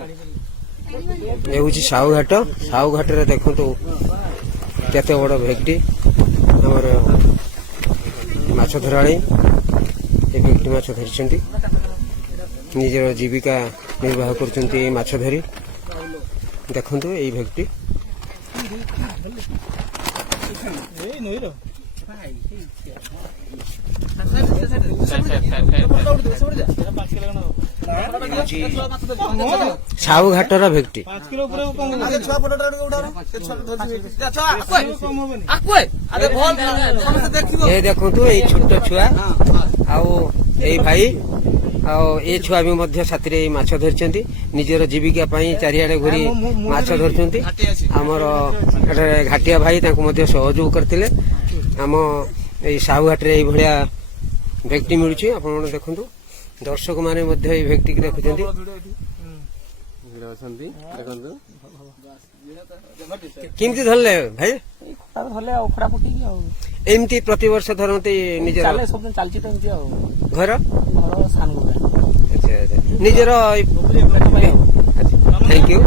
ଏ ହେଉଛି ସାହୁଘାଟ। ସାହୁଘାଟରେ ଦେଖନ୍ତୁ କେତେ ବଡ଼ ଭେକଟି ଆମର ମାଛ ଧରାଳି। ଏ ଭେକଟି ମାଛ ଧରିଛନ୍ତି, ନିଜର ଜୀବିକା ନିର୍ବାହ କରୁଛନ୍ତି এই ମାଛ ଧରି। ଦେଖନ୍ତୁ ଏଇ ଭେକଟି ସାହୁଘାଟର ଭେକଟି। ଏ ଦେଖନ୍ତୁ ଏଇ ଛୋଟ ଛୁଆ ଆଉ ଏଇ ଭାଇ ଆଉ ଏ ଛୁଆ ବି ମଧ୍ୟ ସାଥିରେ ଏଇ ମାଛ ଧରିଛନ୍ତି, ନିଜର ଜୀବିକା ପାଇଁ ଚାରିଆଡେ ଘୁରି ମାଛ ଧରୁଛନ୍ତି। ଆମର ଏଠାରେ ଘାଟିଆ ଭାଇ ତାଙ୍କୁ ମଧ୍ୟ ସହଯୋଗ କରିଥିଲେ। ଆମ ଏଇ ସାହୁଘାଟରେ ଏଇଭଳିଆ ଭେକଟି ମିଳୁଛି। ଆପଣମାନେ ଦେଖନ୍ତୁ, ଦର୍ଶକ ମାନେ ମଧ୍ୟ ଏଇ ଭେକଟିକି ଦେଖୁଛନ୍ତି। କେମିତି ଧରିଲେ ଭାଇ? ଏମିତି ପ୍ରତିବର୍ଷ ଧରନ୍ତି ନିଜର? ଘର ନିଜର। Thank you.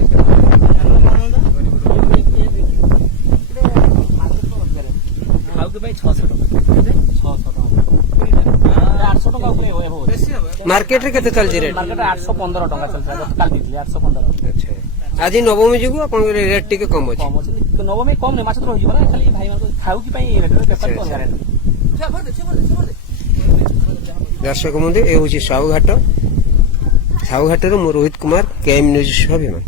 ମାର୍କେଟରେ କେତେ ଚାଲିଛି ରେଟ୍? 815 ଟଙ୍କା ଚାଲିଛି। ଆଚ୍ଛା, ଆଜି ନବମୀ ଯୋଗୁଁ ଆପଣଙ୍କର ରେଟ୍ ଟିକେ କମ ଅଛି। ନବମୀ କମ ନାହିଁ, ମାଛ ତ ରହିଯିବ ନା, ଖାଲି ଭାଇ ଖାଉକି ପାଇଁ ଦର୍ଶକ ବନ୍ଧୁ, ଏ ହେଉଛି ସାହୁଘାଟ। ସାହୁଘାଟରୁ ମୁଁ ରୋହିତ କୁମାର, KM ନ୍ୟୁଜ୍ ସ୍ୱାଭିମାନ।